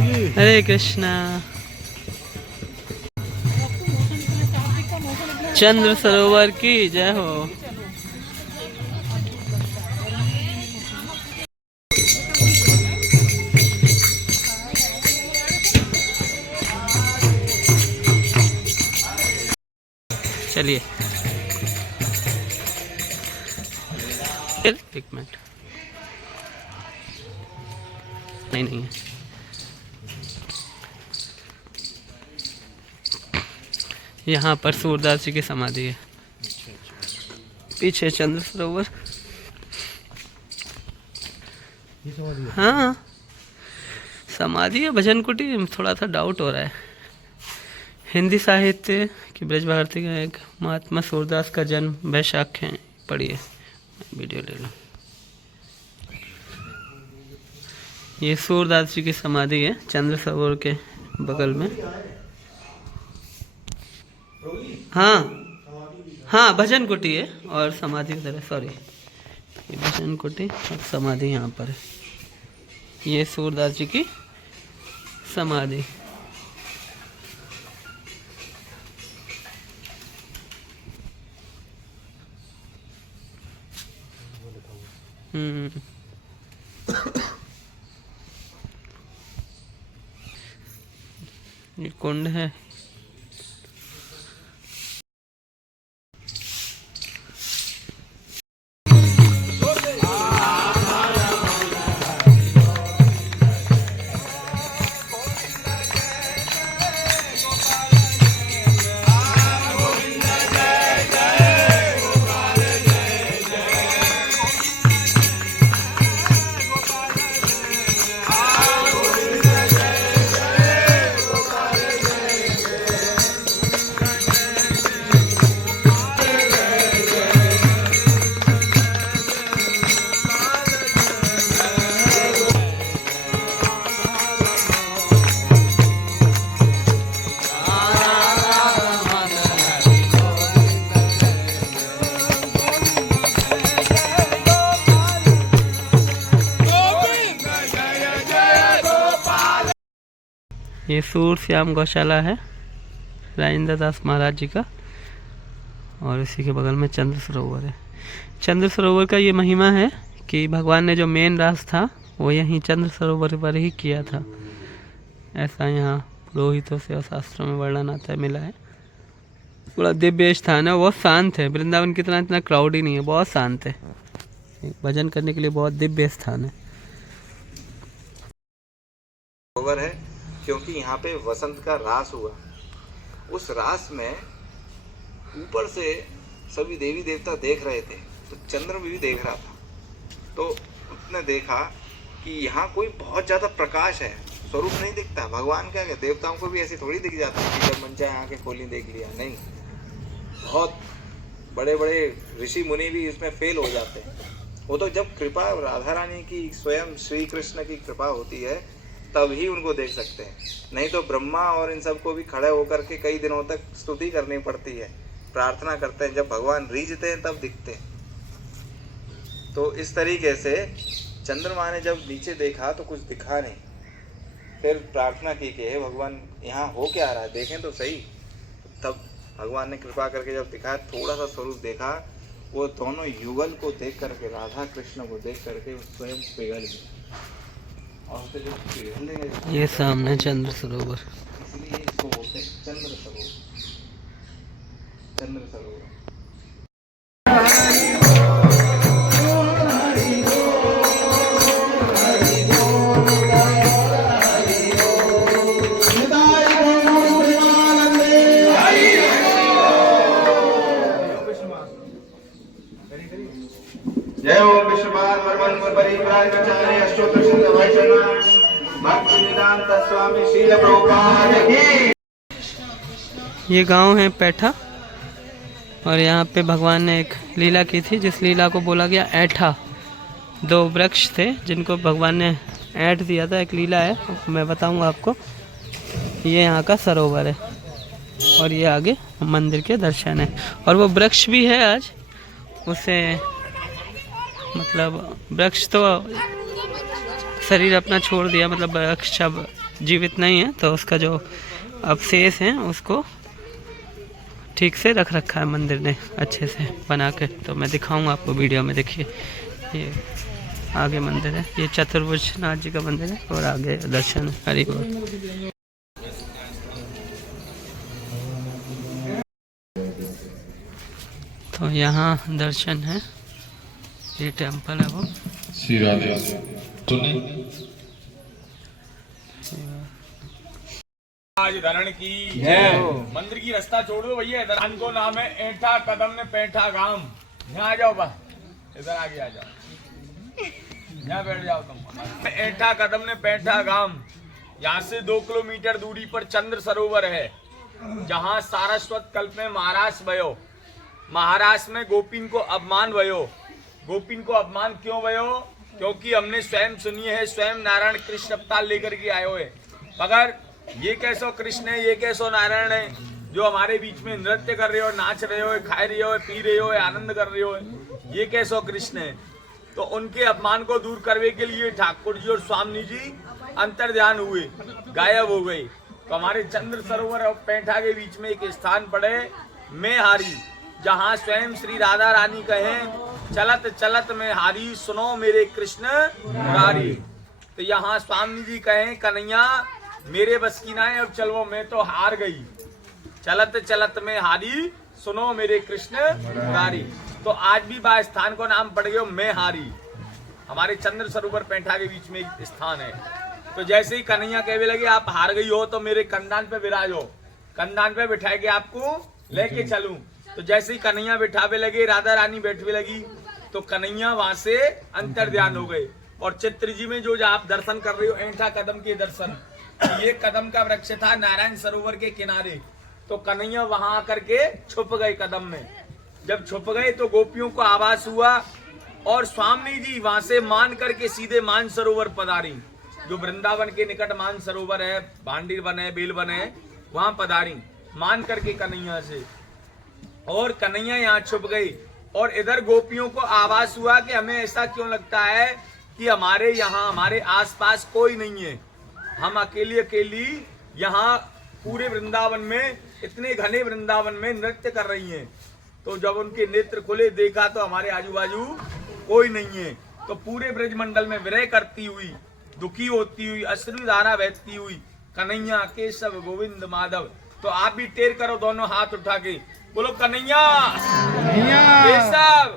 हरे कृष्णा। चंद्र सरोवर की जय हो। चलिए एक मिनट, नहीं है। यहाँ पर सूरदास जी की समाधि है, पीछे चंद्र सरोवर। हाँ समाधि है, भजन कुटी। थोड़ा सा डाउट हो रहा है। हिंदी साहित्य की ब्रज भारती का एक महात्मा सूरदास का जन्म वैशाख है, पढ़िए। वीडियो ले लो। ये सूरदास जी की समाधि है चंद्र सरोवर के बगल में। हाँ हाँ भजन कुटी है और समाधि उधर है। सॉरी, ये भजन कुटी और समाधि यहाँ पर है। ये सूरदास जी की समाधि। ये कुंड है। ये सूर श्याम गौशाला है राजेंद्र दास महाराज जी का, और इसी के बगल में चंद्र सरोवर है। चंद्र सरोवर का ये महिमा है कि भगवान ने जो मेन रास था वो यहीं चंद्र सरोवर पर ही किया था। ऐसा यहाँ पुरोहितों से और शास्त्रों में वर्णन आता है, मिला है। बड़ा दिव्य स्थान है, बहुत शांत है। वृंदावन की तरह इतना क्राउड ही नहीं है, बहुत शांत है। भजन करने के लिए बहुत दिव्य स्थान है। है क्योंकि यहाँ पे वसंत का रास हुआ। उस रास में ऊपर से सभी देवी देवता देख रहे थे, तो चंद्र भी देख रहा था। तो उसने देखा कि यहाँ कोई बहुत ज्यादा प्रकाश है, स्वरूप नहीं दिखता। भगवान क्या कहते, देवताओं को भी ऐसे थोड़ी दिख जाता है कि जब मन चाहे आंखें खोली देख लिया, नहीं। बहुत बड़े बड़े ऋषि मुनि भी इसमें फेल हो जाते हैं। वो तो जब कृपा राधा रानी की, स्वयं श्री कृष्ण की कृपा होती है तब ही उनको देख सकते हैं। नहीं तो ब्रह्मा और इन सबको भी खड़े होकर के कई दिनों तक स्तुति करनी पड़ती है, प्रार्थना करते हैं। जब भगवान रीझते हैं तब दिखते हैं। तो इस तरीके से चंद्रमा ने जब नीचे देखा तो कुछ दिखा नहीं, फिर प्रार्थना की कि हे भगवान यहाँ हो क्या रहा है, देखें तो सही। तब भगवान ने कृपा करके जब दिखा, थोड़ा सा स्वरूप देखा, वो दोनों युगल को देख करके, राधा कृष्ण को देख करके स्वयं पिघल गए। ये सामने चंद्र सरोवर, इसलिए इसको बोलते हैं चंद्र सरोवर। चंद्र सरोवर जय ओम विश्वपाल परम परिव्राजकाचार्य अष्टोत्तर शतवैष्णव भक्तिवेदांत स्वामी श्रील प्रभुपाद की। ये गांव है पैठा, और यहाँ पे भगवान ने एक लीला की थी, जिस लीला को बोला गया ऐठा। दो वृक्ष थे जिनको भगवान ने ऐठ दिया था, एक लीला है, मैं बताऊंगा आपको। ये यहाँ का सरोवर है और ये आगे मंदिर के दर्शन है। और वो वृक्ष भी है आज, उसे मतलब वृक्ष तो शरीर अपना छोड़ दिया, मतलब वृक्ष अब जीवित नहीं है, तो उसका जो अवशेष है उसको ठीक से रख रखा है मंदिर ने अच्छे से बना के। तो मैं दिखाऊंगा आपको वीडियो में। देखिए ये आगे मंदिर है, ये चतुर्भुज नाथ जी का मंदिर है और आगे दर्शन। हरि बोल। तो यहाँ दर्शन है, ये टेम्पल है वो। श्री राधे सुने आज धरण की जय हो। मंदिर की रास्ता छोड़ दो भैया, इधर को नाम है ऐठा कदम ने पैठा गांव। यहाँ आ जाओ, बस इधर आगे आ जाओ, यहाँ बैठ जाओ तुम। ऐठा कदम ने पैठा गांव, यहाँ से 2 किलोमीटर दूरी पर चंद्र सरोवर है, जहाँ सारस्वत कल्प में महाराष्ट्र भयो। महाराष्ट्र में गोपीन को अपमान भयो। गोपीन को अपमान क्यों भयो? क्योंकि हमने स्वयं सुनी है, स्वयं नारायण कृष्ण अवतार लेकर के आए हुए। मगर ये कैसो कृष्ण है, ये कैसो नारायण है जो हमारे बीच में नृत्य कर रहे हो, नाच रहे हो, खा रहे हो, पी रहे हो, आनंद कर रहे हो, ये कैसो कृष्ण है? तो उनके अपमान को दूर करने के लिए ठाकुर जी और स्वामी जी अंतर ध्यान हुए, गायब हो गए। तो हमारे चंद्र सरोवर और पैठा के बीच में एक स्थान पड़े मैं हारी, जहाँ स्वयं श्री राधा रानी कहें चलत चलत में हारी, सुनो मेरे कृष्ण मुरारी। तो यहाँ स्वामी जी कहें कन्हैया मेरे बस की ना है, अब चलो मैं तो हार गई। चलत चलत में हारी, सुनो मेरे कृष्ण मुरारी। तो आज भी बा स्थान को नाम पड़ गया मैं हारी। हमारे चंद्र सरोवर पैठा के बीच में एक स्थान है। तो जैसे ही कन्हैया कहने लगे आप हार गई हो तो मेरे कंधान पे विराजो, कंधान पे बिठा के आपको लेके चलूं। तो जैसे ही कन्हैया बिठावे लगे, राधा रानी बैठने लगी, तो कन्हैया वहां से अंतर ध्यान हो गए। और चित्र जी में जो आप दर्शन कर रहे हो ऐठा कदम के दर्शन, ये कदम का वृक्ष था नारायण सरोवर के किनारे। तो कन्हैया वहां आकर के छुप गए कदम में। जब छुप गए तो गोपियों को आभास हुआ और स्वामी जी वहां से मान करके सीधे मान सरोवर पधारी, जो वृंदावन के निकट मान सरोवर है, भांडीर वन है, बेल वन है, वहां पधारी मान करके कन्हैया से। और कन्हैया यहाँ छुप गई और इधर गोपियों को आभास हुआ कि हमें ऐसा क्यों लगता है कि हमारे यहाँ हमारे आसपास कोई नहीं है, हम अकेली अकेली यहाँ पूरे वृंदावन में, इतने घने वृंदावन में नृत्य कर रही हैं। तो जब उनके नेत्र खुले देखा तो हमारे आजू बाजू कोई नहीं है। तो पूरे ब्रजमंडल में विरह करती हुई, दुखी होती हुई, अश्रु धारा बहती हुई कन्हैया केशव गोविंद माधव। तो आप भी टेर करो दोनों हाथ उठा के, बोलो कन्हैया केशव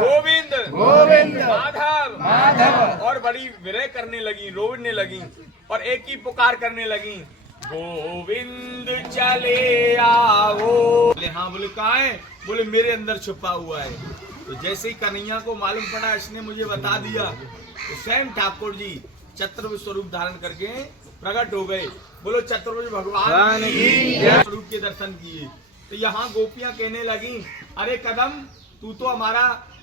गोविंद गोविंद माधव माधव। और बड़ी विरह करने लगी, रोने लगी और एक ही पुकार करने लगी, गोविंद चले आओ। बोले हाँ, बोले कहाँ है? बोले मेरे अंदर छुपा हुआ है। तो जैसे ही कन्हैया को मालूम पड़ा, इसने मुझे बता दिया, तो स्वयं ठाकुर जी चतुर्भुज स्वरूप धारण करके प्रकट हो गए। बोलो चतुर्भुज भगवान की स्वरूप के दर्शन किए। तो यहाँ गोपियां कहने लगी, अरे कदम तू तो हमारा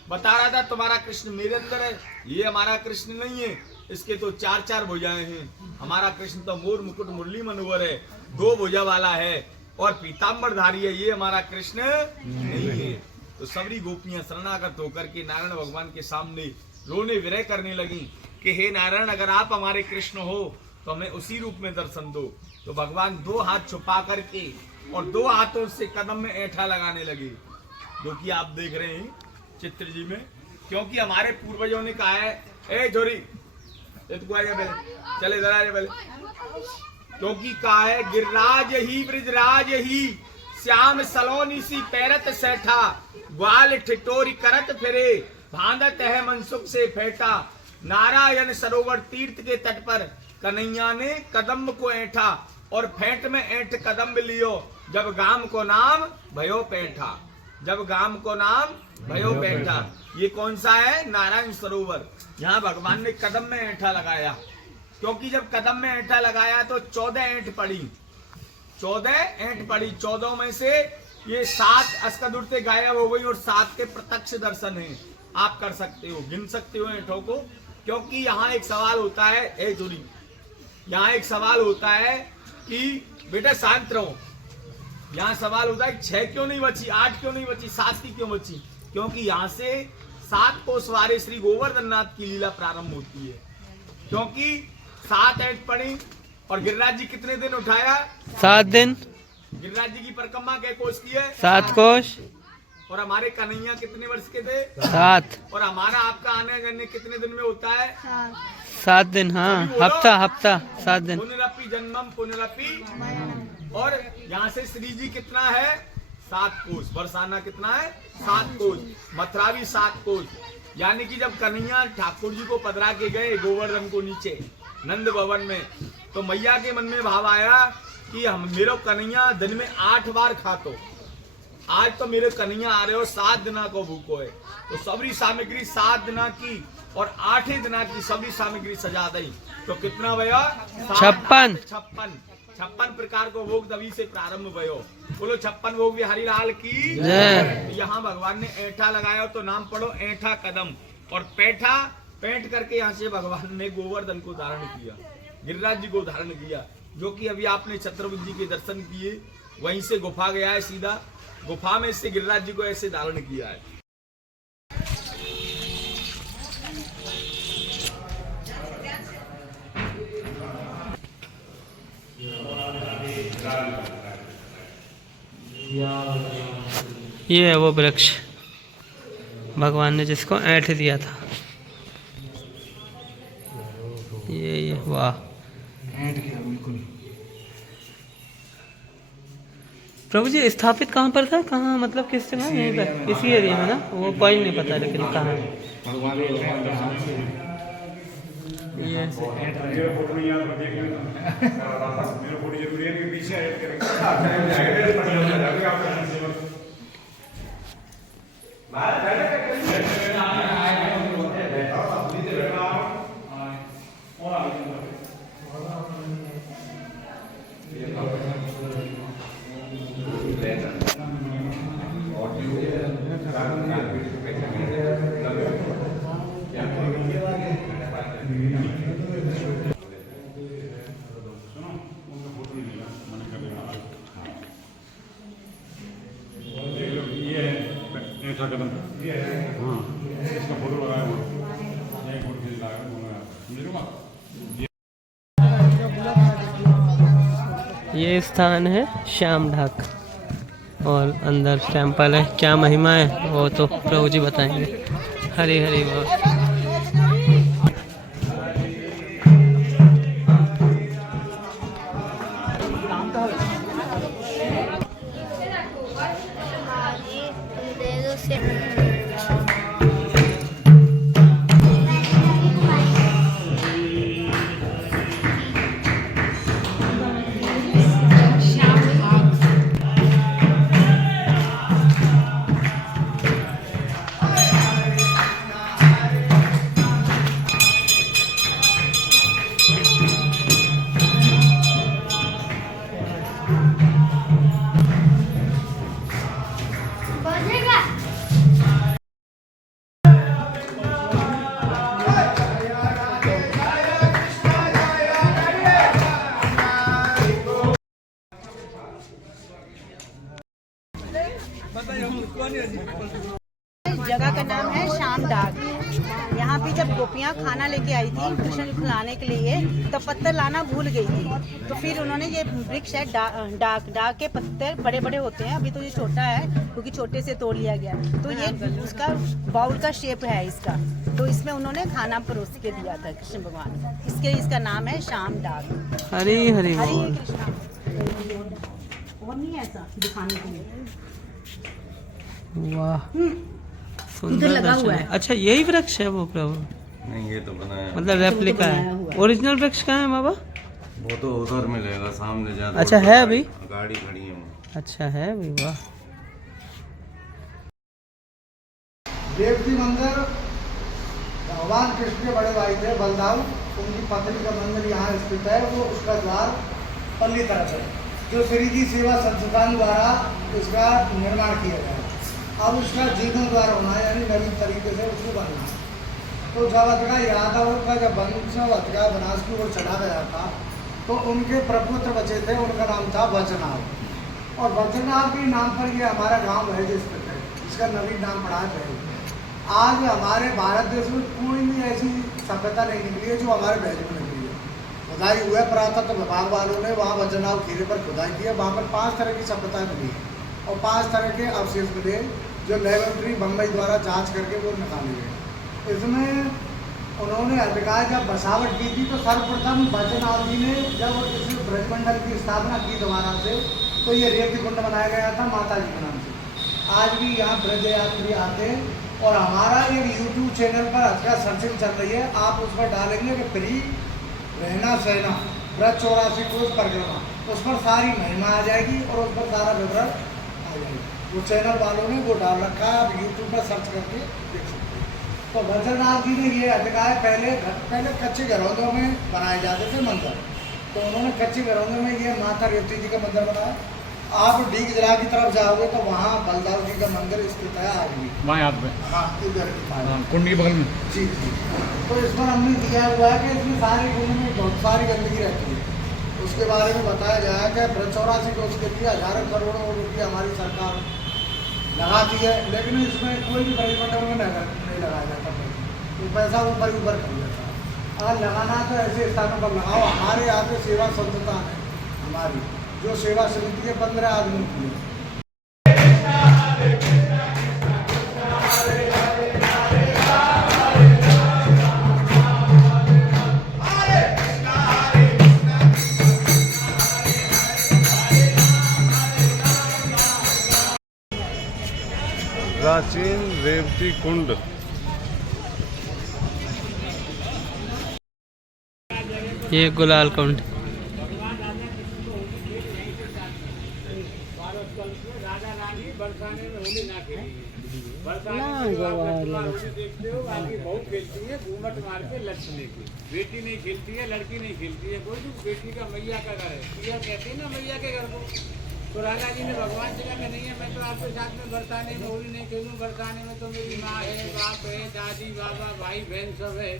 बता रहा था तुम्हारा कृष्ण मेरे अंदर है, ये हमारा कृष्ण नहीं है, इसके तो 4 भुजाएं हैं। हमारा कृष्ण तो मोर मुकुट मुरली मनोहर है, 2 भुजा वाला है और पीताम्बरधारी है, ये हमारा कृष्ण नहीं है। तो सबरी गोपियां शरणागत होकर के नारायण भगवान के सामने रोने विरह करने लगी कि हे नारायण, अगर आप हमारे कृष्ण हो तो हमें उसी रूप में दर्शन दो। तो भगवान 2 हाथ छुपा करके और 2 हाथों से कदम में ऐठा लगाने लगे, जो कि आप देख रहे हैं चित्र जी में। क्योंकि हमारे पूर्वजों ने कहा है, ए जोरी चले इधर आ जा पहले। क्योंकि कहा है, गिरिराज ही ब्रिजराज ही श्याम सलोनी सी पैरत सैठा, ग्वाल ठिठोरी करत फिरे, भांदत है मनसुख से फेटा। नारायण सरोवर तीर्थ के तट पर कन्हैया ने कदम को ऐठा और फेंट में ऐठ कदम लियो, जब गाम को नाम भयो पैठा, जब गाम को नाम भयो पैठा। ये कौन सा है? नारायण सरोवर। यहाँ भगवान ने कदम में ऐठा लगाया, क्योंकि जब कदम में ऐठा लगाया तो 14 ऐंठ पड़ी, 14 ऐंठ पड़ी। 14 में से ये 7 अस्कदुर से गायब हो गई और 7 के प्रत्यक्ष दर्शन है। आप कर सकते हो, गिन सकते हो ऐंठों को। क्योंकि यहाँ एक सवाल होता है, ए जुड़ी, यहाँ एक सवाल होता है कि बेटा शांत रहो। यहाँ सवाल होता है 6 क्यों नहीं बची, 8 क्यों नहीं बची, 7 ही क्यों बची? क्योंकि यहाँ से 7 कोसवारे श्री गोवर्धन नाथ की लीला प्रारंभ होती है। क्योंकि 7 ऐंठ पड़ी और गिरिराज जी कितने दिन उठाया? 7 दिन। गिरिराज जी की परिक्रमा के कोष की है? 7 कोष। और हमारे कन्हैया कितने वर्ष के थे? 7। और हमारा आपका आने जाने कितने दिन में होता है? 7 दिन। हाँ, हफ्ता 7 दिन। पुनरपि जन्मम पुनरपि। और यहाँ से श्री जी कितना है? 7 कोष। बरसाना कितना है? 7 कोष। मथुरा भी 7 कोष। यानी कि जब कन्हैया ठाकुर जी को पधरा के गए गोवर्धन को नीचे नंद भवन में, तो मैया के मन में भाव आया कि हम मेरे कन्हैया दिन में 8 बार खातो, आज तो मेरे कन्हैया आ रहे हो 7 दिना को भूखो है, तो सबरी सामग्री 7 दिना की और 8 दिना की सबरी सामग्री सजा दी। तो कितना भैया? 56 प्रकार को भोग तभी से प्रारंभ भयो। बोलो 56 भोग बिहारी लाल की जय। यहाँ भगवान ने ऐठा लगाया तो नाम पढ़ो ऐठा कदम, और पैठा पैंट करके यहाँ से भगवान ने गोवर्धन को धारण किया, गिरिराज जी को धारण किया, जो कि अभी आपने छत्रपति जी के दर्शन किए। वहीं से गुफा गया है, सीधा गुफा में से गिरिराज जी को ऐसे धारण किया है। ये है वो वृक्ष भगवान ने जिसको ऐंठ दिया था। ये वाह, प्रभु जी स्थापित कहाँ पर था? कहाँ मतलब किस जगह? यहीं पर इसी एरिया में ना? वो पॉइंट नहीं पता लेकिन कहाँ है। ये ये स्थान है श्याम ढाक, और अंदर टेम्पल है। क्या महिमा है वो तो प्रभु जी बताएंगे। हरी हरी बोल। जगह का नाम है श्याम ढाक। यहाँ पे जब गोपियाँ खाना लेके आई थी कृष्ण को खिलाने के लिए, तो पत्थर लाना भूल गई थी, तो फिर उन्होंने ये वृक्ष है डाक के पत्थर बड़े बड़े होते हैं, अभी तो ये छोटा है क्योंकि छोटे से तोड़ लिया गया, तो ये उसका बाउल का शेप है इसका, तो इसमें उन्होंने खाना परोस के दिया था कृष्ण भगवान, इसके इसका नाम है श्याम ढाक। हरी हरी बोल। और नहीं ऐसा दिखाने के लिए। वाह, उधर लगा हुआ है। अच्छा यही वृक्ष है वो प्रभु? नहीं, ये तो बनाया मतलब रेप्लिका है। ओरिजिनल वृक्ष कहाँ है बाबा? वो तो उधर मिलेगा सामने ज्यादा। अच्छा है अभी? गाड़ी खड़ी है वहाँ। अच्छा है अभी। वाह। देवती मंदिर भगवान कृष्ण के बड़े भाई थे बलदाऊ, उनकी पत्नी का मंदिर यहाँ स्थित है। वो उसका द्वार पल्ली तरफ है, जो श्री जी सेवा संस्थान द्वारा इसका निर्माण किया गया। अब उसका जीर्णोद्धार होना है, यानी नवीन तरीके से उसको बनना। तो जब अतका यादव का जब वंश अतका बनास की ओर चढ़ा गया था, तो उनके प्रपुत्र बचे थे, उनका नाम था वचनाभ, और वचनाभ के नाम पर ये हमारा गांव भैज स्थित है, जिसका नवीन नाम पड़ा है। आज हमारे भारत देश में कोई भी ऐसी सभ्यता नहीं निकली है जो हमारे भैज में निकली है। खुदाई हुआ पुरातत्व विभाग वालों ने वहाँ वज्रनाव खीरे पर खुदाई की है। वहाँ पर 5 तरह की सभ्यताएं मिली है और 5 तरह के अवशेष मिले जो लेबोरेटरी बम्बई द्वारा जांच करके वो निकाले गए। इसमें उन्होंने अधिकार जब बसावट की थी तो सर्वप्रथम वज्रनाव जी ने जब इस ब्रजमंडल की स्थापना की दोबारा से तो ये रेवती कुंड बनाया गया था माता जी के नाम से। आज भी यहाँ ब्रज यात्री आते हैं और हमारा एक यूट्यूब चैनल पर अच्छा सर्चिंग चल रही है, आप उस पर डालेंगे कि फ्री रहना सहना ब्रज 84 कोस परिक्रमा, उस पर सारी महिमा आ जाएगी और उस पर सारा विवरण आ जाएगा। वो चैनल वालों ने वो डाल रखा है, आप यूट्यूब पर सर्च करके देख सकते हैं। तो वज्रनाथ जी ने ये अधिकार पहले कच्चे घरौंदों में बनाए जाते थे मंदिर, तो उन्होंने कच्चे घरौंदों में ये माता रेवती जी का मंदिर बनाया। आप डीग जला की तरफ जाओगे तो वहाँ बलदाव जी का मंदिर स्थित है आज भी, वहाँ याद में हाँ इधर कुंड के बगल में। जी जी। तो इस पर हमने दिया हुआ है कि इसमें सारे कुंड में बहुत सारी गंदगी रहती है, उसके बारे में बताया गया है कि ब्रज 84 को उसके लिए हजारों करोड़ों रुपये हमारी सरकार लगाती है, लेकिन इसमें कोई भी ब्रजमंडल में नहीं लगाया जाता, तो पैसा ऊपर ऊपर कर जाता है। अगर लगाना तो ऐसे स्थानों पर लगाओ। हमारे यहाँ पे सेवा संस्था है, हमारी जो सेवा समिति है 15 आदमी की है। प्राचीन रेवती कुंड। ये गुलाल कुंड। बरसाने में होली ना खेली, बरसाने में जो आप होली देखते हो बाकी बहुत खेलती है घूमट मार के लक्ष्य लेके। बेटी नहीं खेलती है, लड़की नहीं खेलती है, कोई भी बेटी का मैया का घर है, पिया कहते हैं ना मैया के घर को। तो राजा जी ने भगवान से कहा नहीं है मैं तो आपके साथ में बरसाने में होली नहीं खेलूँ, बरसाने में तो मेरी माँ है, बाप है, दादी बाबा भाई बहन सब है,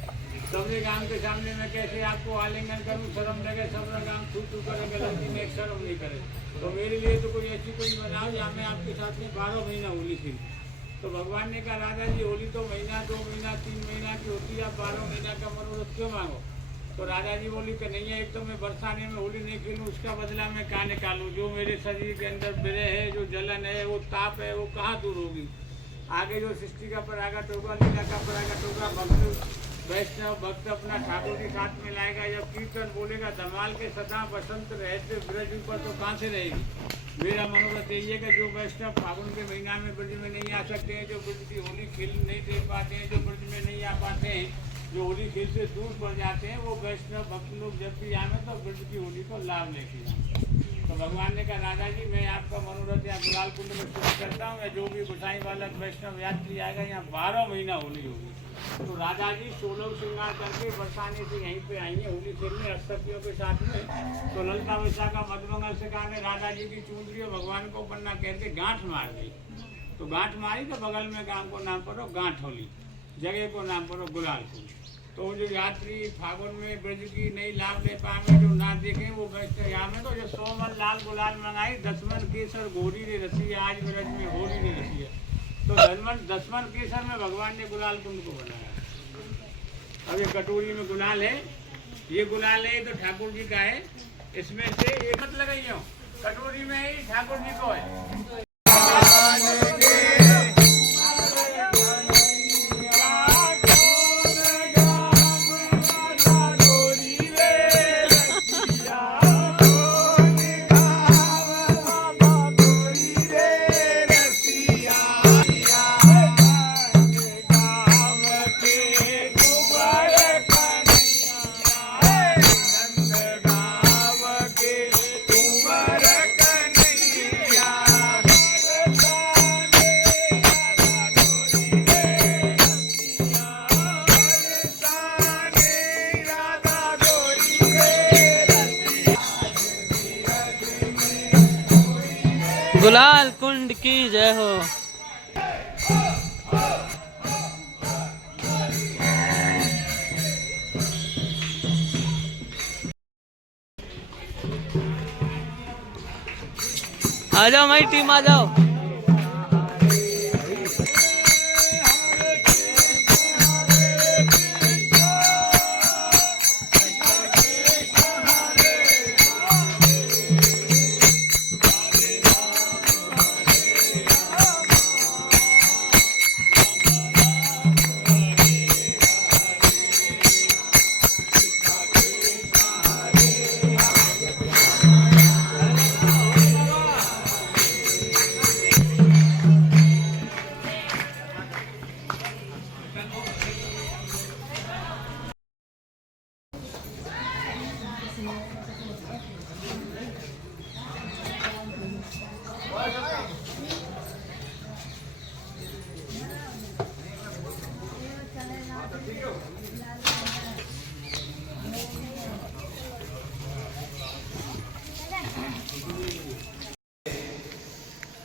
सबने गांव के सामने में कैसे आपको आलिंगन करूँ, शर्म लगे, सब गांव छू छू करे, गलती में एक शर्म नहीं करे। तो मेरे लिए तो कोई ऐसी कोई बनाओ जहाँ मैं आपके साथ में 12 महीना होली खेल। तो भगवान ने कहा राजा जी होली तो महीना 2 महीना 3 महीना की होती है, आप 12 महीना का मनोरथ क्यों मांगो। तो राजा जी बोली कि नहीं है, एक तो मैं बरसाने में होली नहीं खेलूँ, उसका बदला मैं कहाँ निकालूँ, जो मेरे शरीर के अंदर विरह है, जो जलन है, वो ताप है, वो कहाँ दूर होगी। आगे जो सृष्टि का परागत होगा, लीला का परागत होगा, भक्त वैष्णव भक्त अपना ठाकुर के साथ में लाएगा, जब कीर्तन बोलेगा धमाल के सदा बसंत रहते ब्रज पर तो कहाँ से रहेगी। मेरा मनोरथ यही है कि जो वैष्णव फागुन के महीना में ब्रज में नहीं आ सकते हैं, जो ब्रज की होली खेल नहीं खेल पाते हैं, जो ब्रज में नहीं आ पाते हैं, जो होली खेल से दूर पड़ जाते हैं, वो वैष्णव भक्त लोग जब भी आए तो ब्रज की होली को लाभ लेके जाए। तो भगवान ने कहा राजा जी मैं आपका मनोरथ यहाँ गुलाल कुंड में शुरू करता हूँ, जो भी गोसाई वाला वैष्णव यात्री आएगा यहाँ 12 महीना होली होगी। तो राजा जी 16 श्रृंगार करके बरसाने से यहीं पे आएंगे होली खेलने अष्टपियों के साथ में। तो ललता वैसा का मधुमंगल से कहा राजा जी की चूंदरी और भगवान को पन्ना कहते गांठ मार दी। तो गांठ मारी तो बगल में गांव को नाम पड़ो गांठ होली, जगह को नाम पड़ो गुलाल कुंड। तो जो यात्री फागुन में ब्रज की नहीं लाभ ले पाएंगे, जो ना देखें वो बैठते यहाँ में। तो जो 100 मन लाल गुलाल मंगाई, 10 मन केसर घोड़ी ने रसी है, आज ब्रज में होली ने रसी है। तो 10 मन केसर में भगवान ने गुलाल कुंड को बनाया। अब ये कटोरी में गुलाल है, ये गुलाल है तो ठाकुर जी का है, इसमें से एक मत लगाइए, कटोरी में ही ठाकुर जी को है। गुलाल कुंड की जय हो। आ जाओ हमारी टीम, आ जाओ।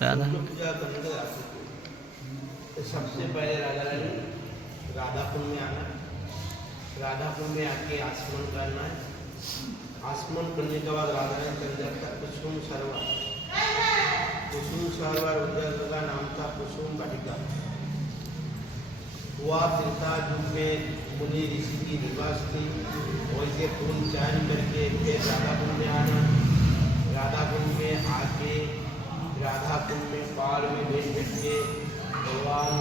राधा पूजा करने का रास्ता तो सबसे पहले राधा रानी राधाकुंड में आना, राधाकुंड में आके आसमन करना है। आसमन करने के बाद राधा रानी चल जाता कुसुम सरोवर। कुसुम सरोवर उधर का नाम था कुसुम वाटिका। वह त्रेता युग में मुनि ऋषि की निवास थी। वैसे फूल चयन करके फिर राधाकुंड में आना, राधाकुंड में आके राधा कुंड में पहाड़ में बैठ के भगवान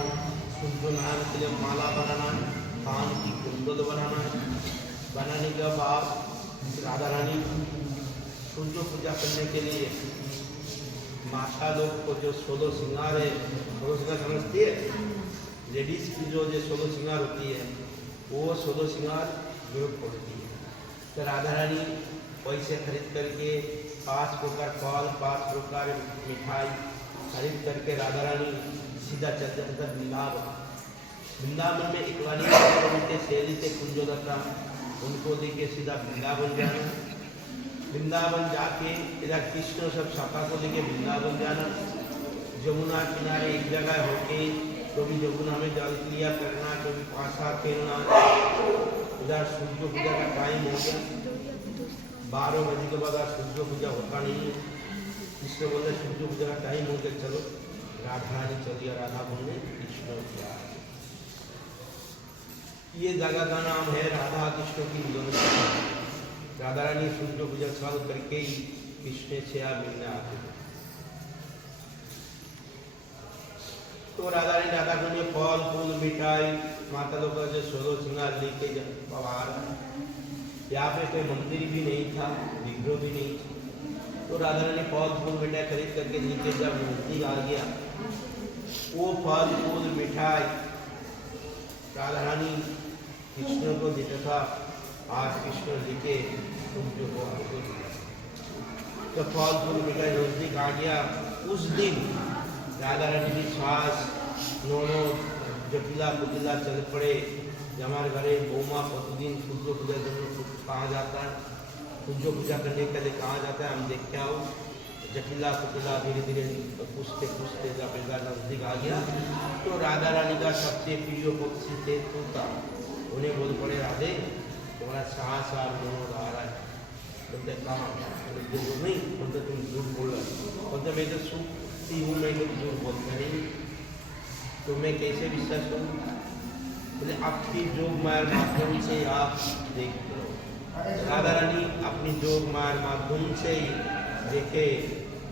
सूर्यनारायण के लिए माला बनाना, कान की कुंडल बनाना, बनाने के बाद राधा रानी सूर्य पूजा करने के लिए माता लोग को जो 16 श्रृंगार है, 16 श्रृंगार समझती है, लेडीज की जो 16 श्रृंगार होती है वो 16 श्रृंगार योग होती है। तो राधा रानी पैसे खरीद करके 5 प्रकार फल, 5 प्रकार मिठाई खरीद करके राधा रानी सीधा चल जाता वृंदावन। वृंदावन में एक रानी शैली से कुंजोदत्ता, उनको लेके सीधा वृंदावन जाना। वृंदावन जाके इधर कृष्ण सब सखा को लेके वृंदावन जाना। जमुना किनारे एक जगह होके कभी जमुना में जल क्रिया करना, कभी पासा खेलना। इधर सूर्य पूजा का टाइम हो गया, 12 बजे के बाद सूर्य पूजा होता नहीं है। कृष्ण बोले सूर्य पूजा का टाइम हो गया, चलो राधा रानी चलिए राधा बोले कृष्ण किया। ये जगह का नाम है राधा कृष्ण की मिलन। राधा रानी सूर्य पूजा चालू करके ही कृष्ण से मिलने आते हैं। तो राधा रानी राधा कुंड में फल फूल मिठाई माता लोग का जो 16 श्रृंगार लेके बाहर। यहाँ पे कोई मंदिर भी नहीं था, विग्रह भी नहीं थी। तो राधा रानी फल फूल मिठाई खरीद करके नीचे जब नजदीक आ गया, वो फल फूल मिठाई राधा रानी कृष्ण को देता था। आज कृष्ण लेके सूर्य को आगे दिया। तो फल फूल मिठाई नजदीक आ गया। उस दिन राधा रानी की श्वास दोनों जटिला पुतिला चल पड़े। हमारे घरे गोमा प्रतिदिन सूर्य पूजा कहाँ जाता है, सूर्य पूजा करने के लिए कहाँ जाता है, हम देख के आओ। जटिला पुतिला धीरे धीरे पूछते पूछते जब नजदीक आ गया तो राधा रानी का सबसे प्रिय पक्षी थे तोता। उन्हें बोल पड़े राधे तुम्हारा सांस आ रहा है। बोलते कहाँ, नहीं बोलते तुम झूठ बोल रहे। बोलते मैं तो सूखती हूँ, मैं तो झूठ बोलता नहीं, तो मैं कैसे विश्वास करूँ। बोले आपकी जोग माया माध्यम से आप देखते हो। राधा रानी अपनी जोग माया माध्यम से ही देखे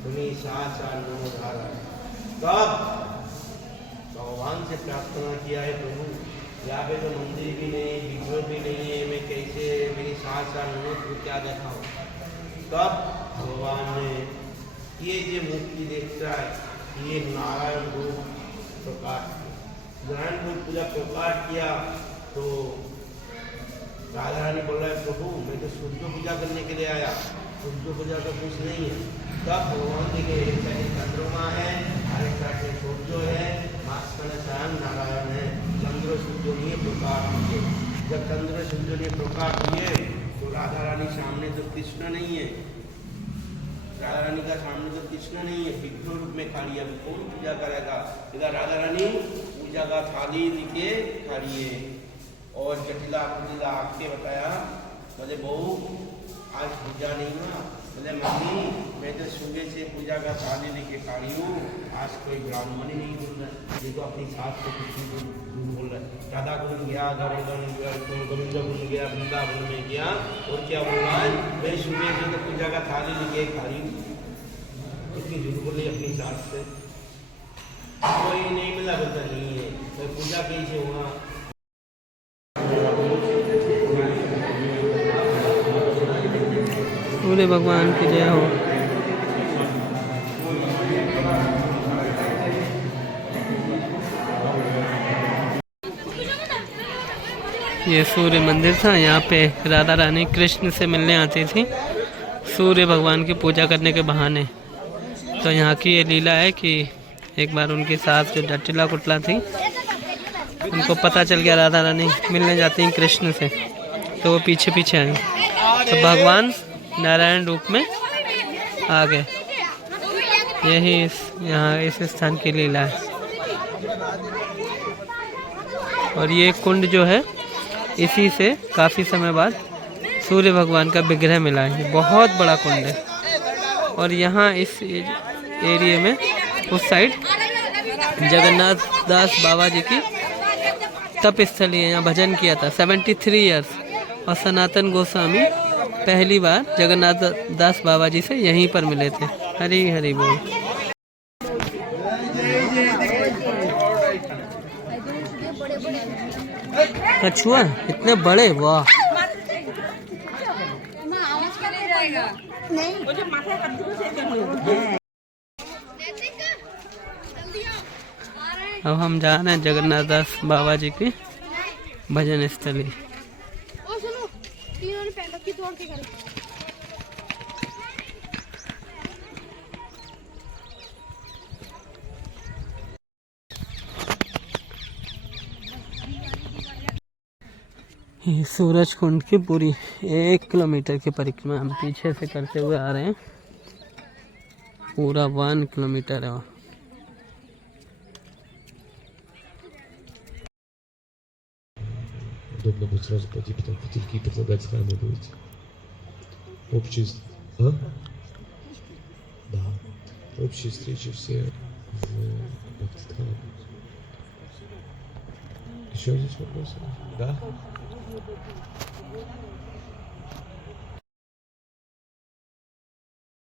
तुम्हें साथ आ रहा है। तब भगवान से प्रार्थना किया है प्रभु यहाँ पे तो मंदिर भी नहीं, विग्रह भी नहीं है, मैं कैसे मेरी साथ तो क्या देखा हूँ। तब भगवान ने ये जो मूर्ति देखता है ये नारायण रूप प्रकाश नारायण रूप पूजा प्रकाश किया। तो राधा रानी बोल रहा है प्रभु मैं तो सूर्य पूजा करने के लिए आया, सूर्य पूजा का कुछ नहीं है। तब भगवान देखे एक साइड चंद्रमा है और एक साइड सूर्य है, स्वयं नारायण है। चंद्र सूर्य ने प्रकाश किए। जब चंद्र सूर्य ने प्रकाश किए तो राधा रानी सामने तो कृष्ण नहीं है, राधा रानी का सामने तो कृष्ण नहीं है, विग्रह रूप में खड़ी है। कौन पूजा करेगा? इधर राधा रानी पूजा का थाली लेके खड़ी है। और जटिला कुटिला आके बताया बोले बहू आज पूजा नहीं हुआ। बोले मम्मी मैं तो सुबह से पूजा का थाली लेके खड़ी हूँ, आज कोई ब्राह्मण ही नहीं बोल रहा। ये तो अपनी सास को कुछ बोल रहा है। राधा कुंड गया, गोविंद कुंड गया, वृंदावन में गया और क्या बोल रहा है मैं सुबह से तो पूजा का थाली लेके खड़ी हूँ। इतनी झूठ बोली अपनी सास से। कोई नहीं मिला, बोलता नहीं है तो पूजा कैसे हुआ। पूरे भगवान की जय हो। ये सूर्य मंदिर था। यहाँ पे राधा रानी कृष्ण से मिलने आती थी। सूर्य भगवान की पूजा करने के बहाने। तो यहाँ की ये लीला है कि एक बार उनकी सास जो जटिला कुटला थी, उनको पता चल गया राधा रानी मिलने जाती हैं कृष्ण से, तो वो पीछे पीछे आई, तो भगवान नारायण रूप में आ गए। यही यहाँ इस स्थान की लीला है। और ये कुंड जो है, इसी से काफ़ी समय बाद सूर्य भगवान का विग्रह मिला है। बहुत बड़ा कुंड है। और यहाँ इस एरिया में उस साइड जगन्नाथ दास बाबा जी की तप स्थली है। यहाँ भजन किया था 73 इयर्स। और सनातन गोस्वामी पहली बार जगन्नाथ दास बाबा जी से यहीं पर मिले थे। हरी हरी बोल। कछुआ इतने बड़े, वाह। अब हम जा रहे हैं जगन्नाथ दास बाबा जी की भजन स्थली। ये सूरज कुंड की पूरी 1 किलोमीटर की परिक्रमा हम पीछे से करते हुए आ रहे हैं। पूरा 1 किलोमीटर है। Удобно будет сразу пойти, потом фитильки предлагать с храма будете. Общие... А? Да. Общие встречи все в Бхактидхаме. Еще здесь вопросы? Да?